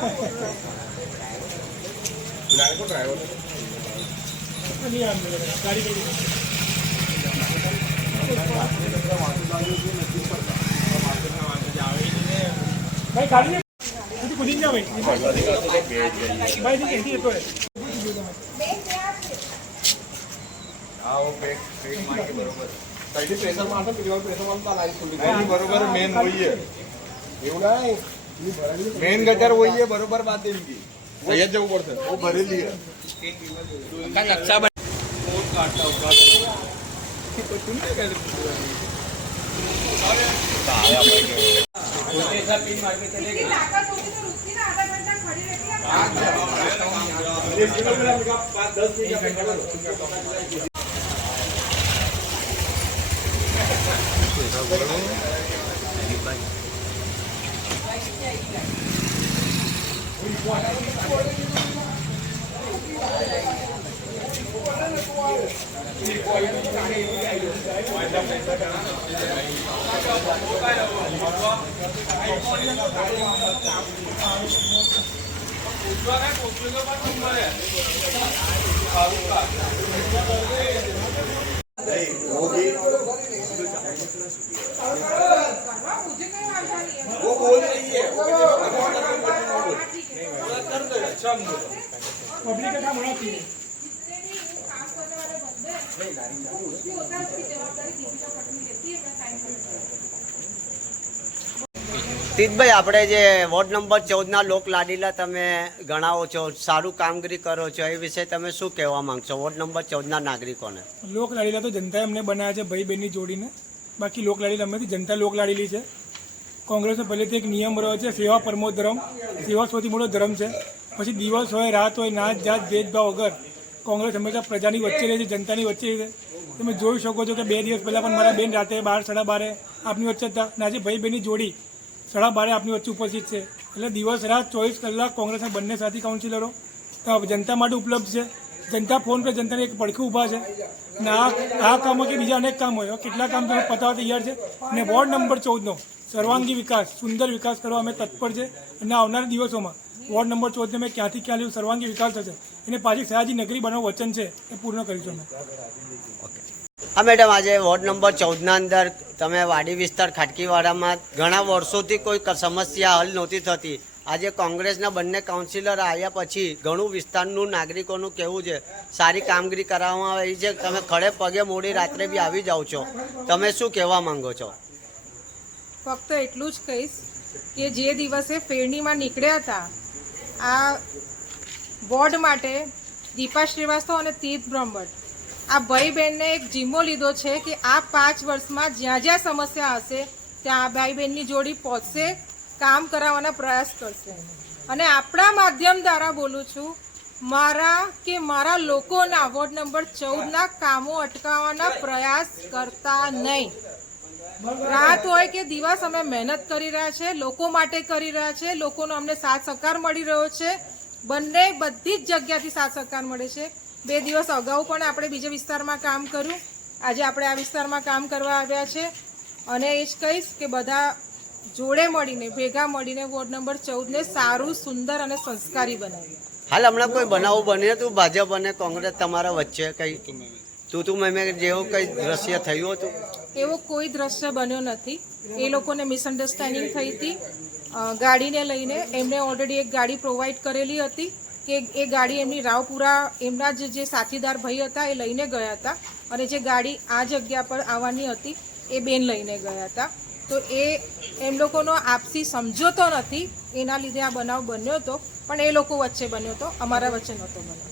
भाई गाड़ी में कुछ नहीं भाई भाई ऐसी तो है आओ पेट पेट मार के बरोबर साइड प्रेशर मारता पिलीवर प्रेशर मारता लाईन खुली नाही बरोबर मेन वही है एवढा आहे मेन गटर वही है बरोबर बात है इनकी वही जब पड़ता वो भरेली है का नक्शा बन कोड काटता होगा तो सुनते कैसे आया भाई उसके साथ पिन मार के चलेगा ताकत होती तो रुकती ना आधा घंटा खड़ी रहती है 10 मिनट का 10 मिनट का वो बोल रही है अच्छा पब्लिक का काम होना चाहिए તીતભાઈ, આપણે જે વોર્ડ નંબર 14ના લોક લાડીલા તમે ગણાવો છો, સારું કામગીરી કરો છો, એ વિશે તમે શું કહેવા માંગશો વોર્ડ નંબર 14ના નાગરિકોને? લોક લાડીલા તો જનતાએ અમને બનાવ્યા છે ભાઈ બહેનની જોડીને. બાકી લોક લાડીલા અમેથી જનતા લોક લાડીલી છે. કોંગ્રેસનો પહેલેથી એક નિયમ રહ્યો છે, સેવા પરમો ધર્મ. સેવા સૌથી મોટો ધર્મ છે. પછી દિવસ હોય રાત હોય, નાત જાત ભેદભાવ વગર કોંગ્રેસ હંમેશા પ્રજાની વચ્ચે રહે છે, જનતાની વચ્ચે રહે છે. તમે જોઈ શકો છો કે 2 દિવસ પહેલાં પણ મારા બેન રાતે 12 સાડા 12 આપની વચ્ચે હતા, અને આજે ભાઈ બહેનની જોડી 12:30 આપની વચ્ચે ઉપસ્થિત છે. એટલે દિવસ રાત 24 કલાક કોંગ્રેસના બંને સાથી કાઉન્સિલરો જનતા માટે ઉપલબ્ધ છે. જનતા ફોન પર જનતાને એક પડખે ઊભા છે. અને આ કામો કે બીજા અનેક કામ હોય, કેટલા કામ તમે પતાવવા તૈયાર છે. અને વોર્ડ નંબર 14નો સર્વાંગી વિકાસ, સુંદર વિકાસ કરવા અમે તત્પર છે. અને આવનારા દિવસોમાં વોર્ડ નંબર 14 અમે ક્યાંથી ક્યાં લેવું સર્વાંગી વિકાસ થશે, એને પાછી સયાજી નગરી બનાવવાનું વચન છે, એ પૂર્ણ કરીશું અમે. હા મેડમ, આજે વોર્ડ નંબર 14ના અંદર તમે વાડી વિસ્તાર ખાટકીવાડામાં ઘણા વર્ષોથી કોઈ સમસ્યા હલ નહોતી થતી. આજે કોંગ્રેસના બંને કાઉન્સિલર આવ્યા પછી ઘણું વિસ્તારનું નાગરિકોનું કહેવું છે સારી કામગીરી કરવામાં આવી છે. તમે ખડે પગે મોડી રાત્રે બી આવી જાઓ છો, તમે શું કહેવા માંગો છો? ફક્ત એટલું જ કહીશ કે જે દિવસે ફેરણીમાં નીકળ્યા હતા આ વોર્ડ માટે દીપા શ્રીવાસ્તવ અને તીર્થ બ્રહ્મભટ્ટ, આ ભાઈ બહેનને એક જીમ્મો લીધો છે કે આ 5 વર્ષમાં જ્યાં જ્યાં સમસ્યા હશે ત્યાં આ ભાઈ બહેનની જોડી પહોંચશે, કામ કરાવવાના પ્રયાસ કરશે. અને આપણા માધ્યમ દ્વારા બોલું છું, મારા લોકોના વોર્ડ નંબર 14ના કામો અટકાવવાના પ્રયાસ કરતા નહીં. રાત હોય કે દિવસ અમે મહેનત કરી રહ્યા છે, લોકો માટે કરી રહ્યા છે, લોકોનો અમને સાથ સહકાર મળી રહ્યો છે. બધી જ જગ્યાથી સાથ સહકાર મળે છે. 2 દિવસ અગાઉ પણ આપણે બીજા વિસ્તારમાં કામ કર્યું, આજે આપણે આ વિસ્તારમાં કામ કરવા આવ્યા છે. અને એ જ કહીશ કે બધા જોડે મળીને ભેગા મળીને વોર્ડ નંબર 14ને સારું, સુંદર અને સંસ્કારી બનાવીએ. હાલ હમણાં કોઈ બનાવ બન્યો હતું ભાજપ અને કોંગ્રેસ તમારા વચ્ચે, કઈ તું મેં જેવું કઈ દ્રશ્ય થયું હતું? એવો કોઈ દ્રશ્ય બન્યો નથી. એ લોકોને મિસઅન્ડરસ્ટેન્ડિંગ થઈ હતી ગાડીને લઈને. એમને ઓલરેડી એક ગાડી પ્રોવાઈડ કરેલી હતી કે એ ગાડી એમની રાવપુરા એમના જે સાથીદાર ભાઈ હતા એ લઈને ગયા હતા, અને જે ગાડી આ જગ્યા પર આવવાની હતી એ બેન લઈને ગયા હતા. તો એમ લોકોનો આપસી સમજોતો નથી, એના લીધે આ બનાવ બન્યો હતો. પણ એ લોકો વચ્ચે બન્યો હતો, અમારા વચ્ચે નહોતો બન્યો.